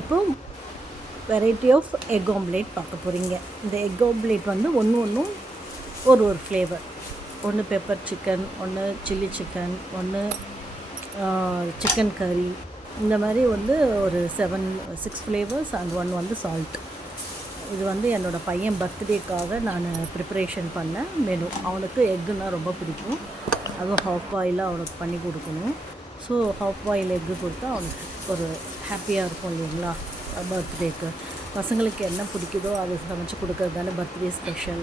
இப்போ variety of egg omelette பார்க்க போகிறீங்க. இந்த எக் ஆம்லேட் வந்து ஒன்றும் ஒரு ஃப்ளேவர். ஒன்று பெப்பர் சிக்கன், ஒன்று சில்லி சிக்கன், ஒன்று சிக்கன் கறி, இந்த மாதிரி வந்து ஒரு 6 ஃப்ளேவர்ஸ் அண்ட் ஒன் வந்து சால்ட். இது வந்து என்னோடய பையன் பர்த்டேக்காக நான் ப்ரிப்பரேஷன் பண்ணேன் மெனு. அவனுக்கு எக்குன்னா ரொம்ப பிடிக்கும், அதுவும் ஹாஃப் பாயிலாக அவனுக்கு பண்ணி கொடுக்கணும். ஸோ ஹாஃப் பாயில் எக்கு கொடுத்தா அவனுக்கு ஒரு ஹாப்பியாக இருக்கும் இல்லைங்களா பர்த்டேக்கு. பசங்களுக்கு என்ன பிடிக்குதோ அது சமைச்சு கொடுக்கறது தானே பர்த்டே ஸ்பெஷல்.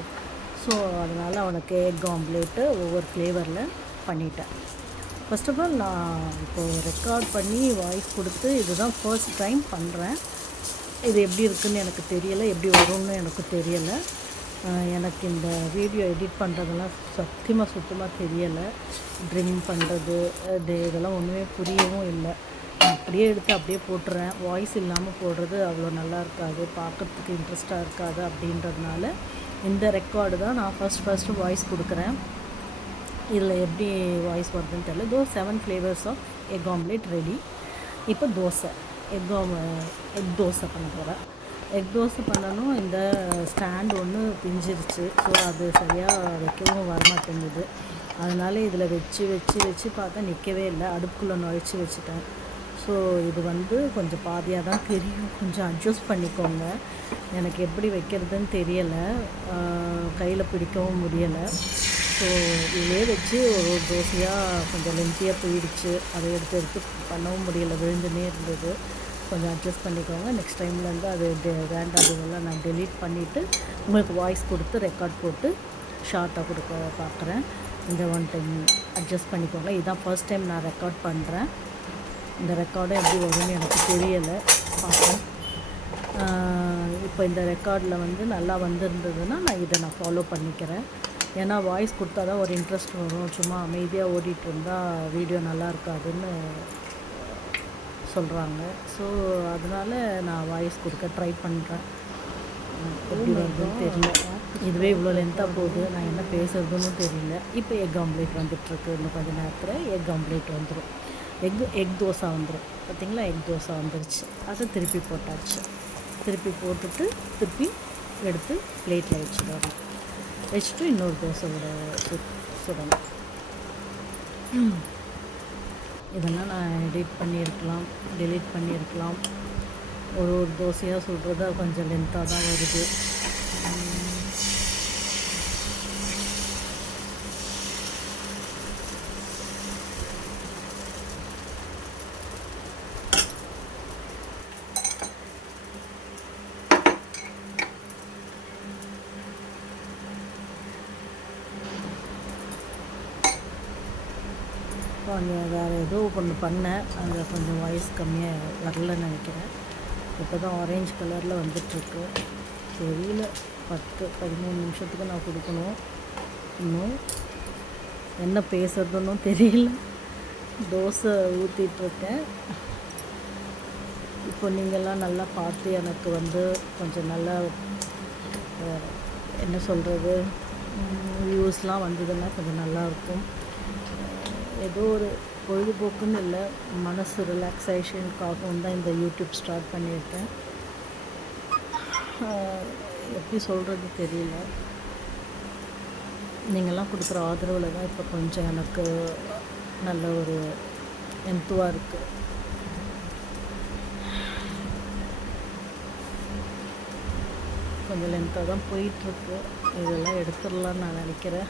ஸோ அதனால் அவனுக்கு எக் ஆம்லேட்டு ஒவ்வொரு ஃப்ளேவரில் பண்ணிட்டேன். ஃபர்ஸ்ட் ஆஃப் ஆல் நான் இப்போது ரெக்கார்ட் பண்ணி வாய்ஸ் கொடுத்து இதுதான் ஃபர்ஸ்ட் டைம் பண்ணுறேன். இது எப்படி இருக்குதுன்னு எனக்கு தெரியலை, எப்படி வரும்னு எனக்கு தெரியலை. எனக்கு இந்த வீடியோ எடிட் பண்ணுறதெல்லாம் சுத்தமாக தெரியலை. ட்ரிம் பண்ணுறது இதெல்லாம் ஒன்றுமே புரியவும் இல்லை. அப்படியே எடுத்து அப்படியே போட்டுறேன். வாய்ஸ் இல்லாமல் போடுறது அவ்வளோ நல்லா இருக்காது, பார்க்குறதுக்கு இன்ட்ரெஸ்ட்டாக இருக்காது. அப்படின்றதுனால இந்த ரெக்கார்டு தான் நான் ஃபஸ்ட்டு வாய்ஸ் கொடுக்குறேன். இதில் எப்படி வாய்ஸ் வருதுன்னு தெரியல. 7 flavours of egg omelette ready. இப்போ தோசை, எக் தோசை பண்ண போகிறேன். எக் தோசை பண்ணணும். இந்த ஸ்டாண்ட் ஒன்று பிஞ்சிருச்சு. ஸோ அது சரியாக வைக்கவும் வரமாட்டேங்குது. அதனால் இதில் வச்சு பார்த்தா நிற்கவே இல்லை. அடுப்புக்குள்ளே நுழைச்சி வச்சுட்டேன். ஸோ இது வந்து கொஞ்சம் பாதியாக தான் தெரியும், கொஞ்சம் அட்ஜஸ்ட் பண்ணிக்கோங்க. எனக்கு எப்படி வைக்கிறதுன்னு தெரியலை, கையில் பிடிக்கவும் முடியலை. ஸோ இதிலே வச்சு ஒரு தோசையாக கொஞ்சம் லென்த்தியாக போயிடுச்சு. அதை எடுத்து பண்ணவும் முடியலை, விழுந்துனே இருந்தது. கொஞ்சம் அட்ஜஸ்ட் பண்ணிக்கோங்க. நெக்ஸ்ட் டைம்லேருந்து அது வேண்டாததெல்லாம் நான் டெலீட் பண்ணிவிட்டு உங்களுக்கு வாய்ஸ் கொடுத்து ரெக்கார்ட் போட்டு ஷார்ட்டாக கொடுக்க பார்க்குறேன். இந்த ஒன் டைம் அட்ஜஸ்ட் பண்ணிக்கோங்க. இதுதான் ஃபர்ஸ்ட் டைம் நான் ரெக்கார்ட் பண்ணுறேன். இந்த ரெக்கார்டும் எப்படி வரும்னு எனக்கு தெரியலை, பார்ப்பேன். இப்போ இந்த ரெக்கார்டில் வந்து நல்லா வந்திருந்ததுன்னா நான் ஃபாலோ பண்ணிக்கிறேன். ஏன்னா வாய்ஸ் கொடுத்தா தான் ஒரு இன்ட்ரெஸ்ட் வரும். சும்மா அமைதியாக ஓடிட்டு இருந்தால் வீடியோ நல்லா இருக்காதுன்னு சொல்கிறாங்க. ஸோ அதனால் நான் வாய்ஸ் கொடுக்க ட்ரை பண்ணுறேன். எப்படி வருதுன்னு தெரியல. இதுவே இவ்வளோ லென்த்தாக போகுது, நான் என்ன பேசுகிறதுன்னு தெரியல. இப்போ எக் ஆம்லேட் வந்துட்டுருக்கு. இன்னும் கொஞ்சம் நேரத்தில் எக் ஆம்லேட் வந்துடும். எக் தோசை வந்துடும். பார்த்திங்களா, எக் தோசை வந்துருச்சு. அதை திருப்பி போட்டாச்சு. திருப்பி போட்டுட்டு திருப்பி எடுத்து பிளேட்டில் வச்சுடணும். வச்சுட்டு இன்னொரு தோசை சுடணும். இதெல்லாம் நான் எடிட் பண்ணியிருக்கலாம், டெலீட் பண்ணியிருக்கலாம். ஒரு தோசையாக சுடுறது கொஞ்சம் லென்த்தாக தான் வருது. கொஞ்சம் வேறு ஏதோ ஒன்று பண்ணேன், அதில் கொஞ்சம் வாய்ஸ் கம்மியாக வரலன்னு நினைக்கிறேன். இப்போ தான் ஆரேஞ்ச் கலரில் வந்துட்டுருக்கு. தெரியல, 10-13 நிமிஷத்துக்கு நான் கொடுக்கணும். இன்னும் என்ன பேசுறதுன்னு தெரியல. தோசை ஊற்றிட்டுருக்கேன். இப்போ நீங்கள்லாம் நல்லா பார்த்து எனக்கு வந்து கொஞ்சம் நல்லா என்ன சொல்கிறது, வியூஸ்லாம் வந்ததுன்னா கொஞ்சம் நல்லாயிருக்கும். ஏதோ ஒரு பொழுதுபோக்குன்னு இல்லை, மனசு ரிலாக்ஸேஷனுக்காகவும் தான் இந்த யூடியூப் ஸ்டார்ட் பண்ணியிருக்கேன். எப்படி சொல்கிறது தெரியல. நீங்கள்லாம் கொடுக்குற ஆதரவில் தான் இப்போ கொஞ்சம் எனக்கு நல்ல ஒரு எந்துவாக இருக்குது. கொஞ்சம் லென்த்தாக தான் போயிட்டுருக்கு. இதெல்லாம் எடுத்துடலான்னு நான் நினைக்கிறேன்.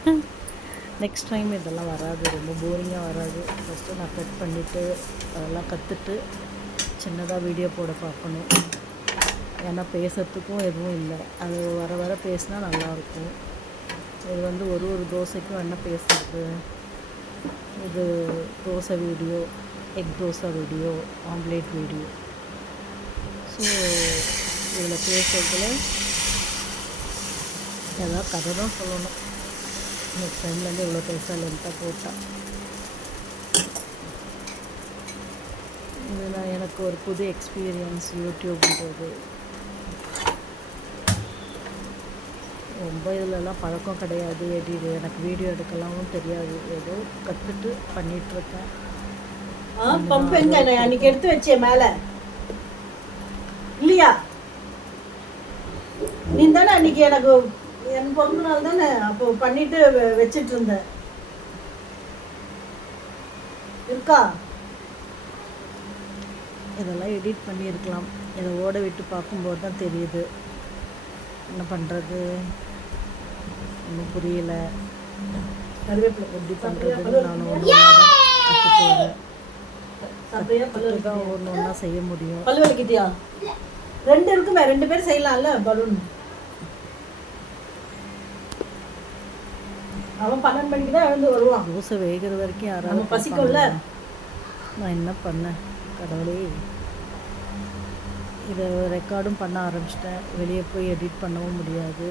நெக்ஸ்ட் டைம் இதெல்லாம் வராது, ரொம்ப போரிங்காக வராது. ஃபஸ்ட்டு நான் கட் பண்ணிவிட்டு அதெல்லாம் கற்றுட்டு சின்னதாக வீடியோ போட பார்க்கணும். ஏன்னா பேசுகிறதுக்கும் எதுவும் இல்லை, அது வர பேசினா நல்லாயிருக்கும். இது வந்து ஒரு தோசைக்கும் என்ன பேசுகிறது. இது dosa video, egg dosa video, omelette video. So இதில் பேசுகிறதுல எல்லாம் கதை தான் சொல்லணும். நெக்ஸ்ட் டைம்லேருந்து இவ்வளோ பெருசாக லென்த்தாக போட்டால் இதெல்லாம் எனக்கு ஒரு புது எக்ஸ்பீரியன்ஸ். யூடியூப்ன்றது ரொம்ப இதிலெல்லாம் பழக்கம் கிடையாது. எனக்கு வீடியோ எடுக்கலாமும் தெரியாது. ஏதோ கற்றுட்டு பண்ணிகிட்ருக்கேன். பம்ப் எங்க அன்னைக்கு எடுத்து வச்சேன் மேலே. இல்லையா? நீ தானே அன்னைக்கு எனக்கு என் பிறந்த நாள் தானே அப்போ பண்ணிட்டு வச்சிட்டு இருந்தேன். இருக்கா? இதெல்லாம் எடிட் பண்ணியிருக்கலாம். இதை ஓட விட்டு பார்க்கும்போது தான் தெரியுது என்ன பண்ணுறது, ஒன்றும் புரியல. கருவேப்பிலை எப்படி பண்ணுறதுன்னு நான் ஒன்று கற்றுட்டு வரேன். தான் ஒன்று ஒன்றா செய்ய முடியும். பல்லு வலிக்கிட்டியா? 2 இருக்குமே, 2 பேர் செய்யலாம்ல பலூன். அவன் 12 மணிக்கு தான் எழுந்து வருவான். தோசை வேகிற வரைக்கும் யாராவது பசிக்கும்ல. நான் என்ன பண்ணேன் கடவுளே. இதை ரெக்கார்டும் பண்ண ஆரம்பிச்சிட்டேன். வெளியே போய் எடிட் பண்ணவும் முடியாது.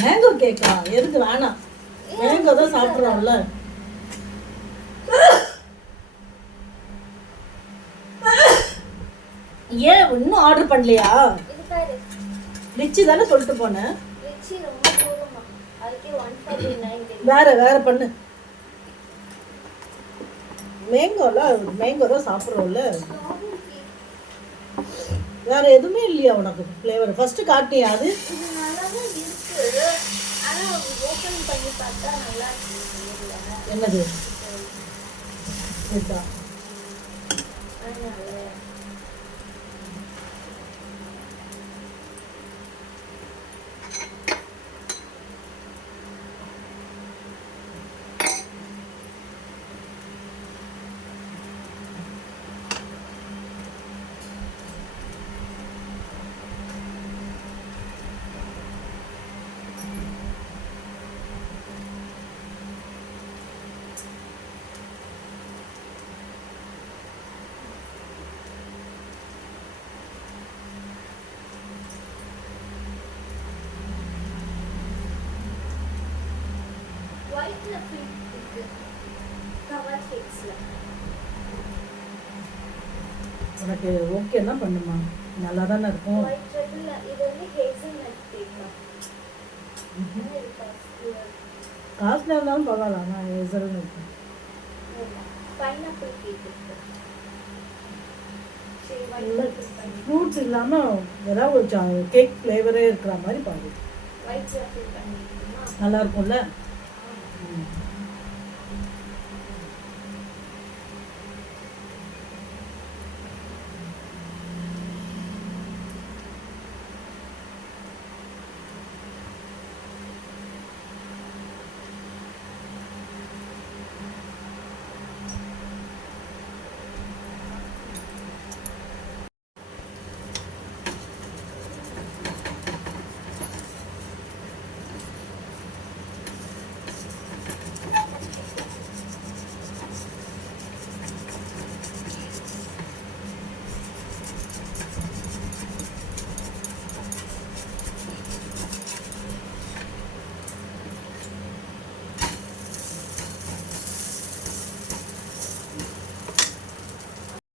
மேங்கோ கேக்கா? எதுக்கு வேணாம், மேங்கோ தான் சாப்பிட்றோம்ல. ஏன் இன்னும் ஆர்டர் பண்ணலையா? ரிச்சி தானே சொல்லிட்டு போனேன். வேற வேற பண்ணு. மேங்கோல மேங்கோ தான் சாப்பிட்றோம்ல. வேற எதுவுமே இல்லையா உனக்கு ஃப்ளேவர்? ஃபர்ஸ்ட் காட்டியா? அது என்னது? இதுதான். உனக்கு ஓகேன்னா பண்ணுமா, நல்லா தானே இருக்கும். காஸ்ட்லியாக இருந்தாலும் பரவாயில்ல, நான் எசருன்னு இருக்கேன். பைனாப்பிள் கேக் இருக்கு. சரி இல்லை, பண்ணி ஃப்ரூட்ஸ் இல்லாமல் ஏதாவது ஒரு கேக் ஃப்ளேவரே இருக்கிற மாதிரி பாரு. ஒயிட் சாக்லேட் பண்ணிட்டுமா? நல்லா இருக்கும்ல.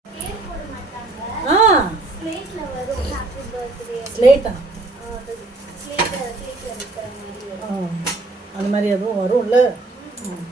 கேக் போட மாட்டாங்க. ஆ, ஸ்லேட்ல வரும் ஹாப்பி பர்த்டே. ஸ்லேட்டா? அது ஸ்லேட்ல கேக்ல வைக்கிற மாதிரி வரும். அந்த மாதிரி எதுவும் வரும்ல. ம்.